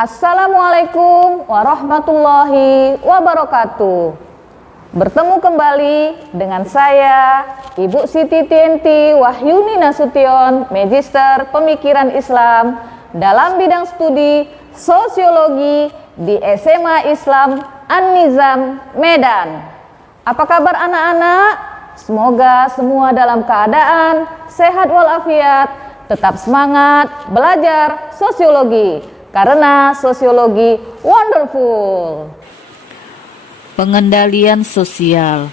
Assalamualaikum warahmatullahi wabarakatuh. Bertemu kembali dengan saya, Ibu Siti Tienti Wahyuni Nasution, Magister Pemikiran Islam dalam bidang studi Sosiologi di SMA Islam An-Nizam, Medan. Apa kabar anak-anak? Semoga semua dalam keadaan sehat walafiat, tetap semangat belajar sosiologi. Karena sosiologi wonderful. Pengendalian sosial.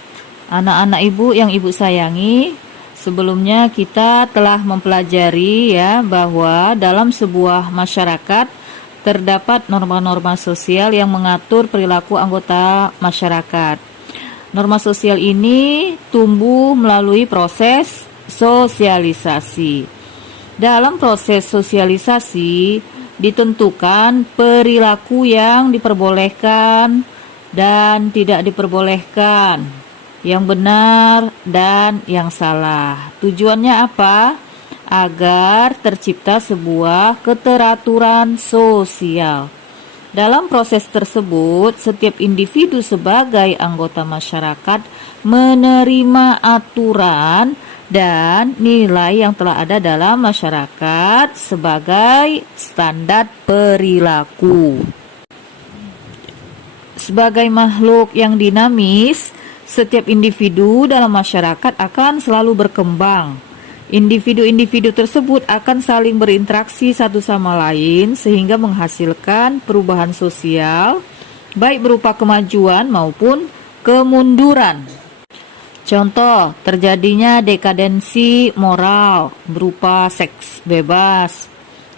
Anak-anak ibu yang ibu sayangi, sebelumnya kita telah mempelajari bahwa dalam sebuah masyarakat terdapat norma-norma sosial yang mengatur perilaku anggota masyarakat. Norma sosial ini tumbuh melalui proses sosialisasi. Dalam proses sosialisasi ditentukan perilaku yang diperbolehkan dan tidak diperbolehkan, yang benar dan yang salah. Tujuannya apa? Agar tercipta sebuah keteraturan sosial. Dalam proses tersebut, setiap individu sebagai anggota masyarakat menerima aturan dan nilai yang telah ada dalam masyarakat sebagai standar perilaku. Sebagai makhluk yang dinamis, setiap individu dalam masyarakat akan selalu berkembang. Individu-individu tersebut akan saling berinteraksi satu sama lain sehingga menghasilkan perubahan sosial, baik berupa kemajuan maupun kemunduran. Contoh, terjadinya dekadensi moral berupa seks bebas.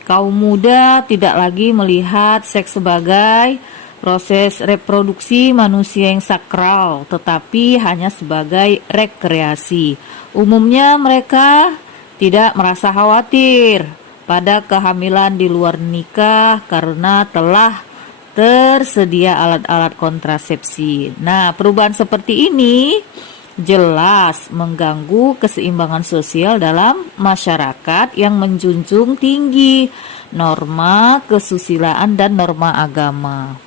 Kaum muda tidak lagi melihat seks sebagai proses reproduksi manusia yang sakral, tetapi hanya sebagai rekreasi. Umumnya mereka tidak merasa khawatir pada kehamilan di luar nikah karena telah tersedia alat-alat kontrasepsi. Nah, perubahan seperti ini jelas mengganggu keseimbangan sosial dalam masyarakat yang menjunjung tinggi norma kesusilaan dan norma agama.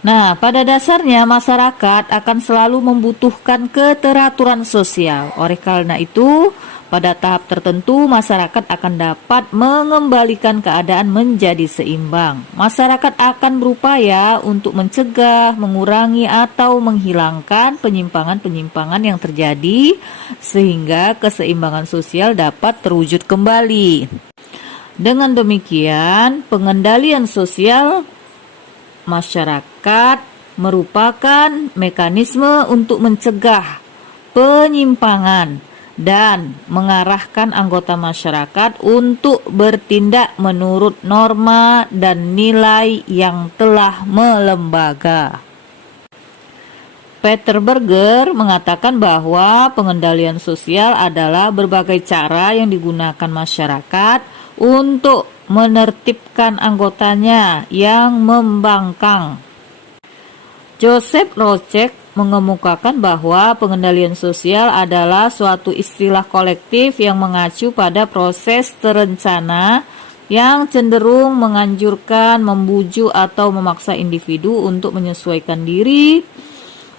Nah, pada dasarnya masyarakat akan selalu membutuhkan keteraturan sosial. Oleh karena itu, pada tahap tertentu masyarakat akan dapat mengembalikan keadaan menjadi seimbang. Masyarakat akan berupaya untuk mencegah, mengurangi atau menghilangkan penyimpangan-penyimpangan yang terjadi sehingga keseimbangan sosial dapat terwujud kembali. Dengan demikian, pengendalian sosial masyarakat merupakan mekanisme untuk mencegah penyimpangan dan mengarahkan anggota masyarakat untuk bertindak menurut norma dan nilai yang telah melembaga. Peter Berger mengatakan bahwa pengendalian sosial adalah berbagai cara yang digunakan masyarakat untuk menertibkan anggotanya yang membangkang. Joseph Rocek mengemukakan bahwa pengendalian sosial adalah suatu istilah kolektif yang mengacu pada proses terencana yang cenderung menganjurkan, membujuk atau memaksa individu untuk menyesuaikan diri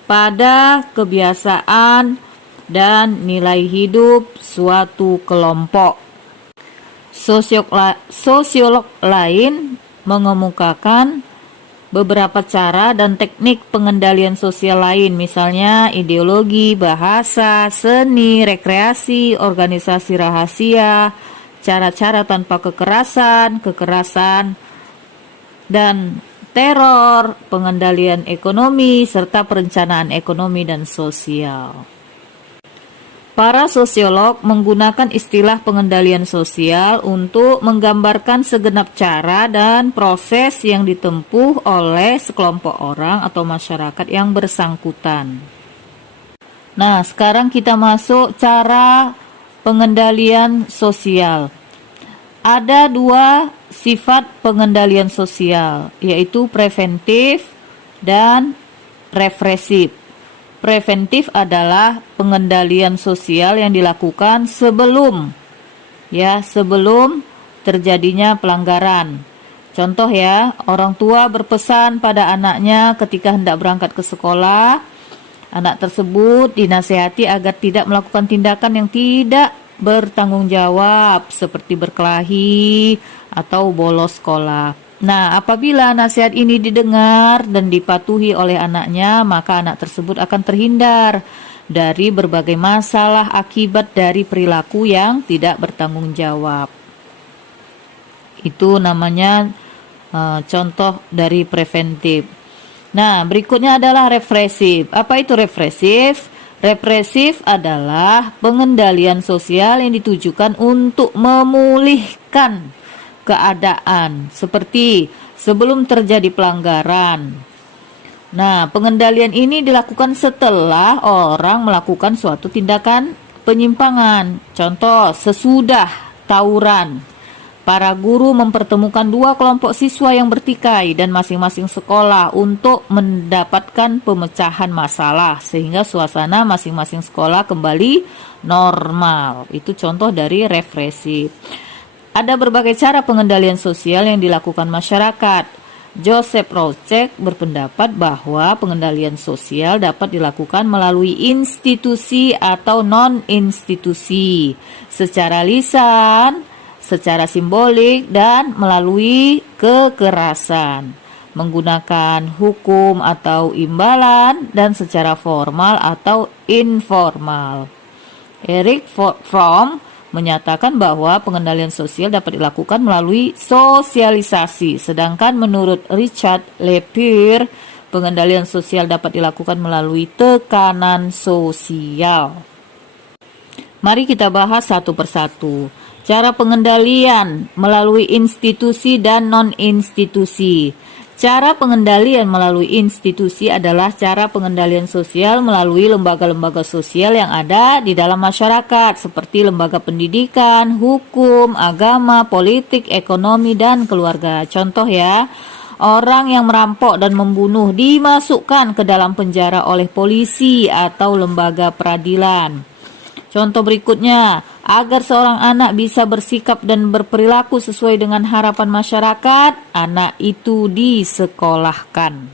pada kebiasaan dan nilai hidup suatu kelompok. Sosiolog lain mengemukakan beberapa cara dan teknik pengendalian sosial lain, misalnya ideologi, bahasa, seni, rekreasi, organisasi rahasia, cara-cara tanpa kekerasan, dan teror, pengendalian ekonomi, serta perencanaan ekonomi dan sosial. Para sosiolog menggunakan istilah pengendalian sosial untuk menggambarkan segenap cara dan proses yang ditempuh oleh sekelompok orang atau masyarakat yang bersangkutan. Nah, sekarang kita masuk cara pengendalian sosial. Ada dua sifat pengendalian sosial, yaitu preventif dan represif. Preventif adalah pengendalian sosial yang dilakukan sebelum terjadinya pelanggaran. Contoh ya, orang tua berpesan pada anaknya ketika hendak berangkat ke sekolah, anak tersebut dinasihati agar tidak melakukan tindakan yang tidak bertanggung jawab seperti berkelahi atau bolos sekolah. Nah, apabila nasihat ini didengar dan dipatuhi oleh anaknya, maka anak tersebut akan terhindar dari berbagai masalah akibat dari perilaku yang tidak bertanggung jawab. Itu namanya contoh dari preventif. Nah, berikutnya adalah represif. Apa itu represif? Represif adalah pengendalian sosial yang ditujukan untuk memulihkan keadaan seperti sebelum terjadi pelanggaran. Nah, pengendalian ini dilakukan setelah orang melakukan suatu tindakan penyimpangan. Contoh, sesudah tawuran, para guru mempertemukan dua kelompok siswa yang bertikai dan masing-masing sekolah untuk mendapatkan pemecahan masalah sehingga suasana masing-masing sekolah kembali normal. Itu contoh dari represif. Ada berbagai cara pengendalian sosial yang dilakukan masyarakat. Joseph Roucek berpendapat bahwa pengendalian sosial dapat dilakukan melalui institusi atau non-institusi, secara lisan, secara simbolik, dan melalui kekerasan, menggunakan hukum atau imbalan, dan secara formal atau informal. Eric Fromm menyatakan bahwa pengendalian sosial dapat dilakukan melalui sosialisasi, sedangkan menurut Richard Lepire, pengendalian sosial dapat dilakukan melalui tekanan sosial. Mari kita bahas satu persatu. Cara pengendalian melalui institusi dan non-institusi. Cara pengendalian melalui institusi adalah cara pengendalian sosial melalui lembaga-lembaga sosial yang ada di dalam masyarakat, seperti lembaga pendidikan, hukum, agama, politik, ekonomi, dan keluarga. Contoh ya, orang yang merampok dan membunuh dimasukkan ke dalam penjara oleh polisi atau lembaga peradilan. Contoh berikutnya, agar seorang anak bisa bersikap dan berperilaku sesuai dengan harapan masyarakat, anak itu disekolahkan.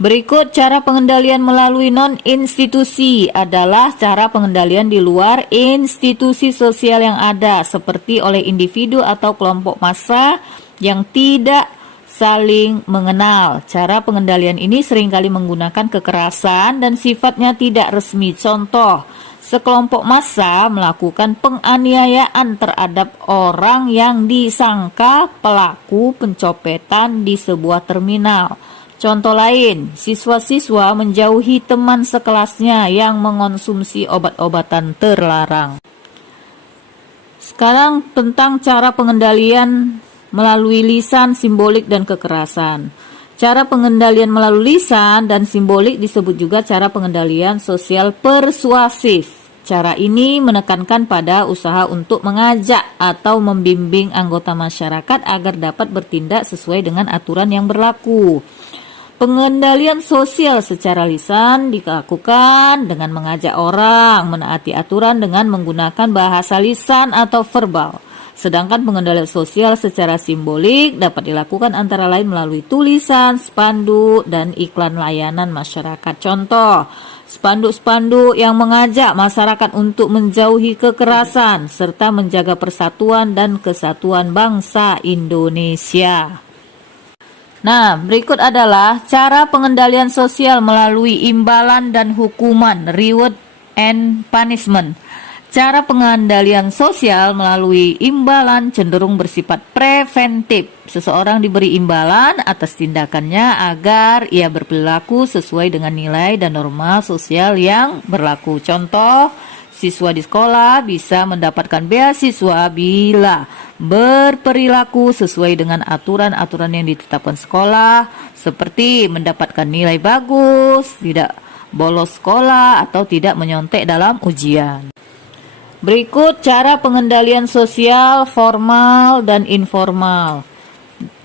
Berikut cara pengendalian melalui non-institusi adalah cara pengendalian di luar institusi sosial yang ada, seperti oleh individu atau kelompok massa yang tidak saling mengenal. Cara pengendalian ini seringkali menggunakan kekerasan dan sifatnya tidak resmi. Contoh, sekelompok massa melakukan penganiayaan terhadap orang yang disangka pelaku pencopetan di sebuah terminal. Contoh lain, siswa-siswa menjauhi teman sekelasnya yang mengonsumsi obat-obatan terlarang. Sekarang tentang cara pengendalian melalui lisan, simbolik, dan kekerasan. Cara pengendalian melalui lisan dan simbolik disebut juga cara pengendalian sosial persuasif. Cara ini menekankan pada usaha untuk mengajak atau membimbing anggota masyarakat agar dapat bertindak sesuai dengan aturan yang berlaku. Pengendalian sosial secara lisan dilakukan dengan mengajak orang menaati aturan dengan menggunakan bahasa lisan atau verbal. Sedangkan pengendalian sosial secara simbolik dapat dilakukan antara lain melalui tulisan, spanduk, dan iklan layanan masyarakat. Contoh, spanduk-spanduk yang mengajak masyarakat untuk menjauhi kekerasan serta menjaga persatuan dan kesatuan bangsa Indonesia. Nah, berikut adalah cara pengendalian sosial melalui imbalan dan hukuman, reward and punishment. Cara pengendalian sosial melalui imbalan cenderung bersifat preventif. Seseorang diberi imbalan atas tindakannya agar ia berperilaku sesuai dengan nilai dan norma sosial yang berlaku. Contoh, siswa di sekolah bisa mendapatkan beasiswa bila berperilaku sesuai dengan aturan-aturan yang ditetapkan sekolah, seperti mendapatkan nilai bagus, tidak bolos sekolah, atau tidak menyontek dalam ujian. Berikut cara pengendalian sosial formal dan informal.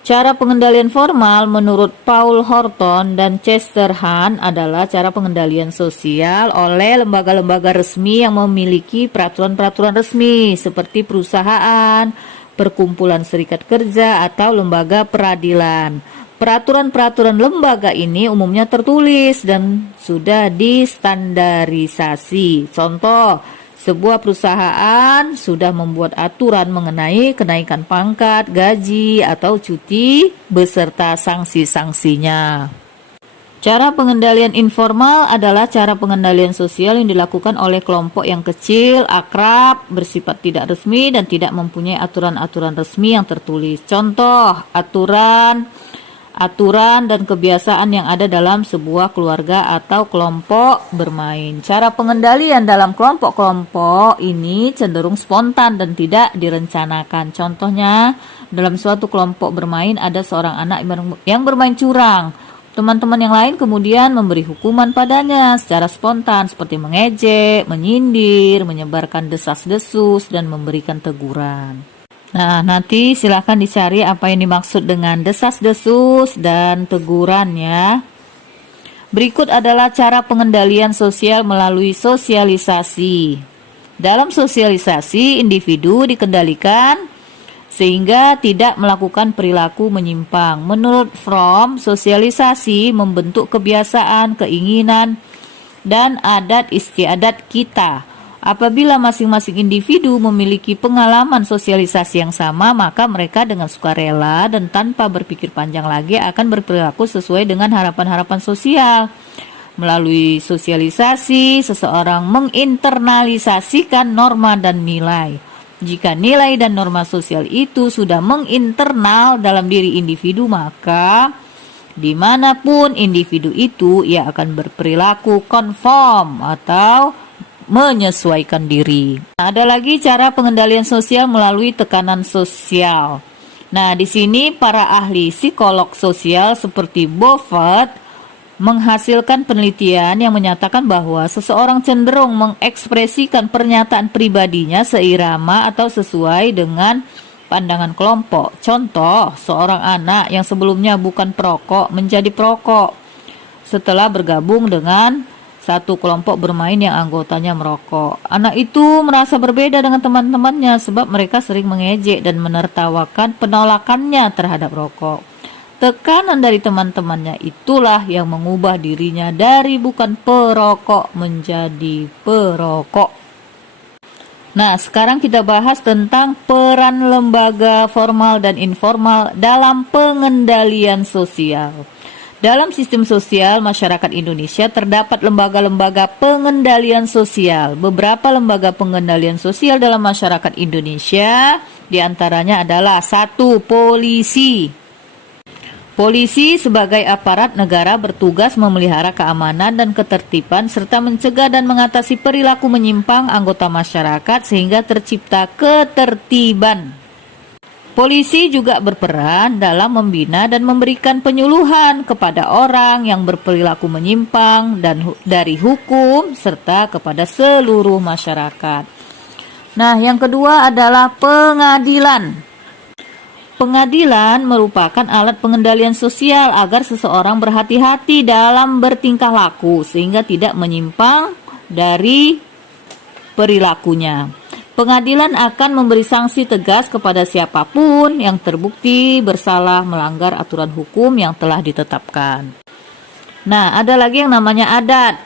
Cara pengendalian formal menurut Paul Horton dan Chester Hahn adalah cara pengendalian sosial oleh lembaga-lembaga resmi yang memiliki peraturan-peraturan resmi seperti perusahaan, perkumpulan serikat kerja, atau lembaga peradilan. Peraturan-peraturan lembaga ini umumnya tertulis dan sudah distandarisasi. Contoh, sebuah perusahaan sudah membuat aturan mengenai kenaikan pangkat, gaji, atau cuti beserta sanksi-sanksinya. Cara pengendalian informal adalah cara pengendalian sosial yang dilakukan oleh kelompok yang kecil, akrab, bersifat tidak resmi, dan tidak mempunyai aturan-aturan resmi yang tertulis. Contoh, aturan dan kebiasaan yang ada dalam sebuah keluarga atau kelompok bermain. Cara pengendalian dalam kelompok-kelompok ini cenderung spontan dan tidak direncanakan. Contohnya, dalam suatu kelompok bermain ada seorang anak yang bermain curang. Teman-teman yang lain kemudian memberi hukuman padanya secara spontan seperti mengejek, menyindir, menyebarkan desas-desus, dan memberikan teguran. Nah, nanti silakan dicari apa yang dimaksud dengan desas-desus dan teguran ya. Berikut adalah cara pengendalian sosial melalui sosialisasi. Dalam sosialisasi, individu dikendalikan sehingga tidak melakukan perilaku menyimpang. Menurut Fromm, sosialisasi membentuk kebiasaan, keinginan, dan adat istiadat kita. Apabila masing-masing individu memiliki pengalaman sosialisasi yang sama, maka mereka dengan sukarela dan tanpa berpikir panjang lagi akan berperilaku sesuai dengan harapan-harapan sosial. Melalui sosialisasi, seseorang menginternalisasikan norma dan nilai. Jika nilai dan norma sosial itu sudah menginternal dalam diri individu, maka dimanapun individu itu, ia akan berperilaku konform atau menyesuaikan diri. Ada lagi cara pengendalian sosial melalui tekanan sosial. Nah, di sini para ahli psikolog sosial seperti Beaufort menghasilkan penelitian yang menyatakan bahwa seseorang cenderung mengekspresikan pernyataan pribadinya seirama atau sesuai dengan pandangan kelompok. Contoh, seorang anak yang sebelumnya bukan perokok menjadi perokok setelah bergabung dengan satu kelompok bermain yang anggotanya merokok. Anak itu merasa berbeda dengan teman-temannya sebab mereka sering mengejek dan menertawakan penolakannya terhadap rokok. Tekanan dari teman-temannya itulah yang mengubah dirinya dari bukan perokok menjadi perokok. Nah, sekarang kita bahas tentang peran lembaga formal dan informal dalam pengendalian sosial. Dalam sistem sosial masyarakat Indonesia terdapat lembaga-lembaga pengendalian sosial. Beberapa lembaga pengendalian sosial dalam masyarakat Indonesia diantaranya adalah 1. Polisi. Polisi sebagai aparat negara bertugas memelihara keamanan dan ketertiban serta mencegah dan mengatasi perilaku menyimpang anggota masyarakat sehingga tercipta ketertiban. Polisi juga berperan dalam membina dan memberikan penyuluhan kepada orang yang berperilaku menyimpang dan dari hukum serta kepada seluruh masyarakat. Nah, yang kedua adalah pengadilan. Pengadilan merupakan alat pengendalian sosial agar seseorang berhati-hati dalam bertingkah laku sehingga tidak menyimpang dari perilakunya. Pengadilan akan memberi sanksi tegas kepada siapapun yang terbukti bersalah melanggar aturan hukum yang telah ditetapkan. Nah, ada lagi yang namanya adat.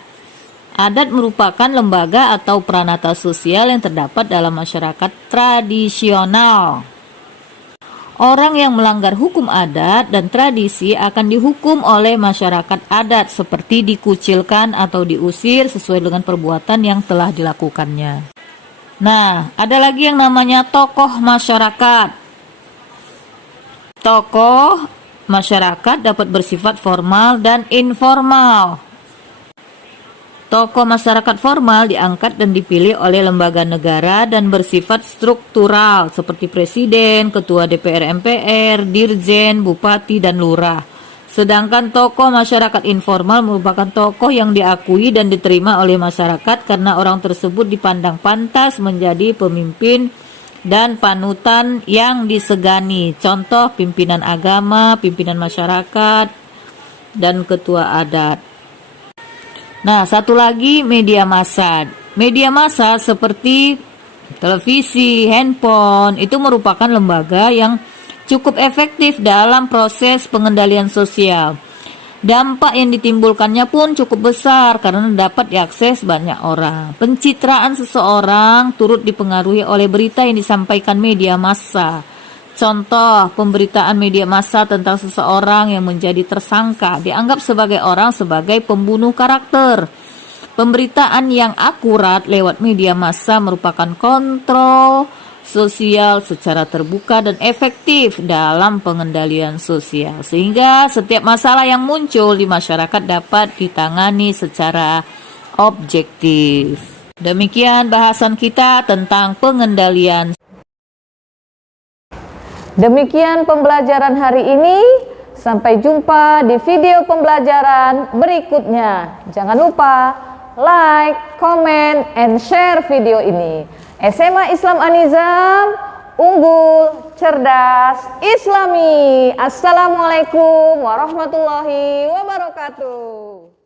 Adat merupakan lembaga atau pranata sosial yang terdapat dalam masyarakat tradisional. Orang yang melanggar hukum adat dan tradisi akan dihukum oleh masyarakat adat seperti dikucilkan atau diusir sesuai dengan perbuatan yang telah dilakukannya. Nah, ada lagi yang namanya tokoh masyarakat. Tokoh masyarakat dapat bersifat formal dan informal. Tokoh masyarakat formal diangkat dan dipilih oleh lembaga negara dan bersifat struktural seperti presiden, ketua DPR MPR, dirjen, bupati, dan lurah. Sedangkan tokoh masyarakat informal merupakan tokoh yang diakui dan diterima oleh masyarakat karena orang tersebut dipandang pantas menjadi pemimpin dan panutan yang disegani. Contoh pimpinan agama, pimpinan masyarakat, dan ketua adat. Nah, satu lagi media massa. Media massa seperti televisi, handphone itu merupakan lembaga yang cukup efektif dalam proses pengendalian sosial. Dampak yang ditimbulkannya pun cukup besar karena dapat diakses banyak orang. Pencitraan seseorang turut dipengaruhi oleh berita yang disampaikan media massa. Contoh, pemberitaan media massa tentang seseorang yang menjadi tersangka dianggap sebagai orang sebagai pembunuh karakter. Pemberitaan yang akurat lewat media massa merupakan kontrol sosial secara terbuka dan efektif dalam pengendalian sosial, sehingga setiap masalah yang muncul di masyarakat dapat ditangani secara objektif. Demikian bahasan kita tentang pengendalian. Demikian pembelajaran hari ini. Sampai jumpa di video pembelajaran berikutnya. Jangan lupa like, comment, and share video ini. SMA Islam An-Nizam, unggul, cerdas, Islami. Assalamualaikum warahmatullahi wabarakatuh.